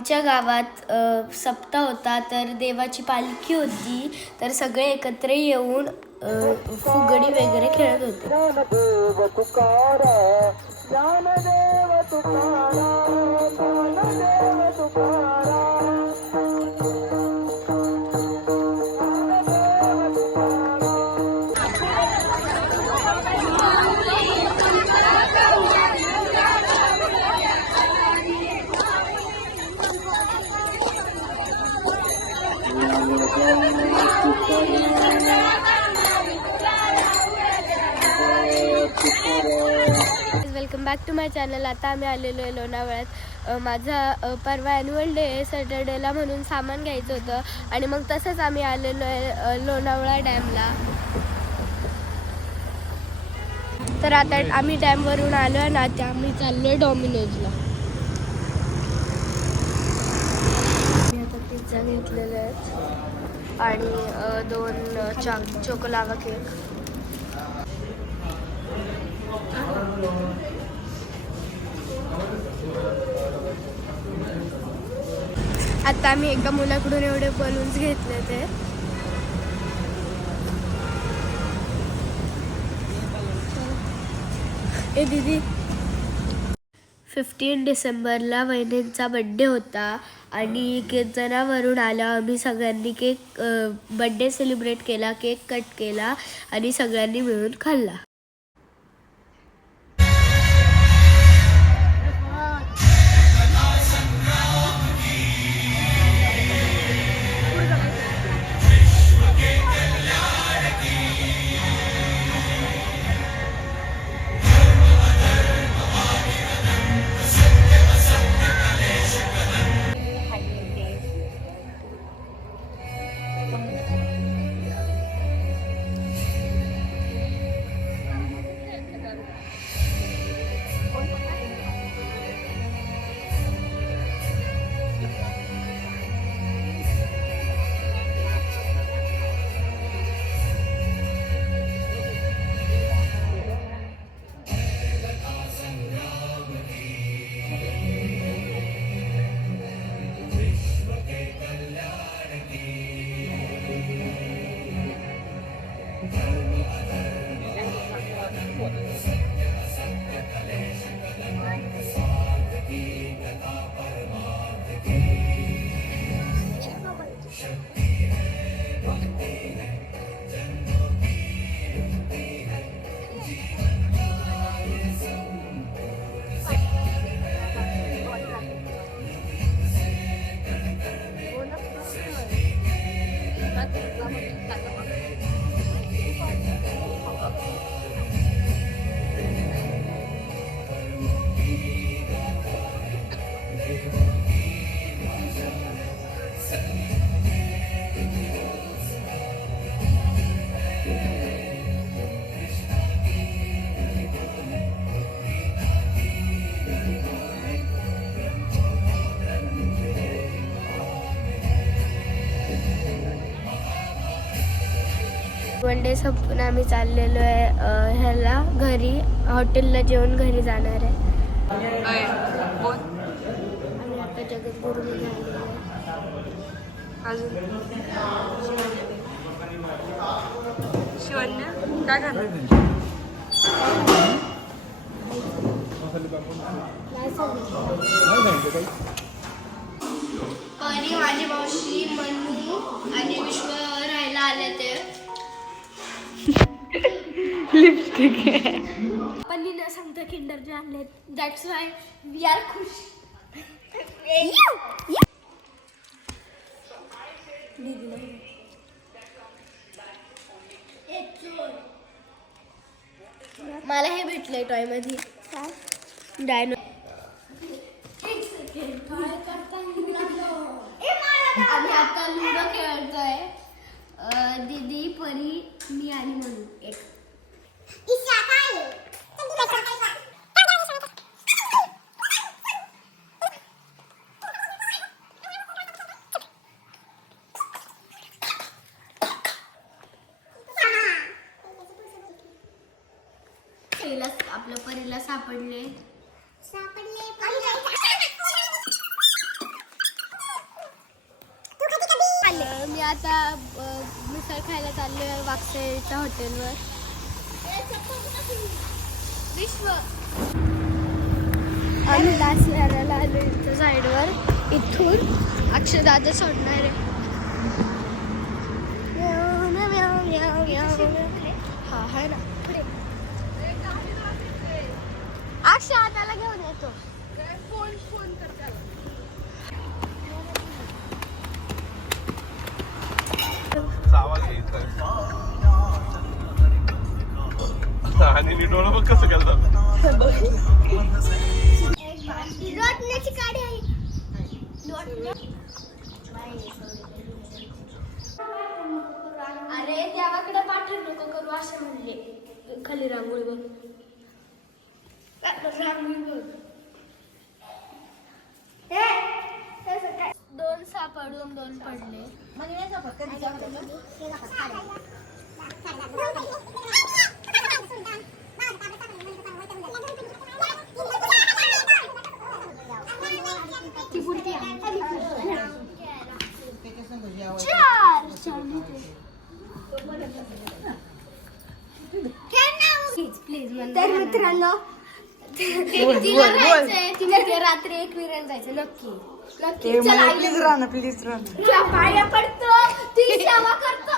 आमच्या गावात सप्ताह होता, तर देवाची पालखी होती, तर सगळे एकत्र येऊन फुगडी वगैरे खेळत होते. Dnyandev Tukaram, Dnyandev Tukaram, Dnyandev Tukaram. Welcome back to my channel. आता आम्ही आलेलो आहे लोणावळ्यात. माझा परवा ॲन्युअल डे आहे सॅटर्डेला, म्हणून सामान घ्यायचं होतं आणि मग तसंच आम्ही आलेलो आहे लोणावळा डॅमला. तर आता आम्ही डॅमवरून आलो आहे ना, आता आम्ही चाललो आहे डॉमिनोजला. मी आता पिझ्झा घेतलेले आहेत आणि 2 चोकोलावा केक. आता आम्ही एका मुलाकडून एवढे बलून्स घेतले ते. ए दीदी, 15 डिसेंबरला वहिनींचा बड्डे होता आणि केक जणावरून आला. आम्ही सगळ्यांनी केक बड्डे सेलिब्रेट केला, केक कट केला आणि सगळ्यांनी मिळून खाल्ला. वन डे संपून आम्ही चाललेलो आहे ह्याला घरी, हॉटेलला जेवण घरी जाणार आहे. आम्ही आता जगद्गुरूमध्ये आलेलो आहे. परी, माझी मावशी, मनू आणि विश्व राहायला आले ते. लिपस्टिक आहे. पण न सांगता किंडर जे आणले, दॅट्स वाय वी आर खुश. मला हे भेटलंय टॉय मध्ये डायनो. आम्ही आता लुडो खेळतोय. दीदी, परी, मी आणि म्हणून एक. आपल्या परीला सापडले. मी आता मिसळ खायला चाललो आहे वागसेच्या हॉटेलवर. विश्व आम्ही लास्ट यायला आलो इथं साईडवर. इथून अक्षदादा सोडणार आहे. हा आहे ना पुढे. अक्षदाला घेऊन येतो. फोन करता आणि मी डोळं बघ कसं केलं. लोटण्याची गाडी आहे. अरे देवाकडे पाठवू नको करू असं म्हणले. खाली रांगोळी बघ. रांगोळी बघ. 2 सापडून 2 पडले. तर मित्रांनो तिला रात्री 1 विरण जायचं नक्की नक्की. प्लीज राहा. पाया पडतो ती सेवा करतो.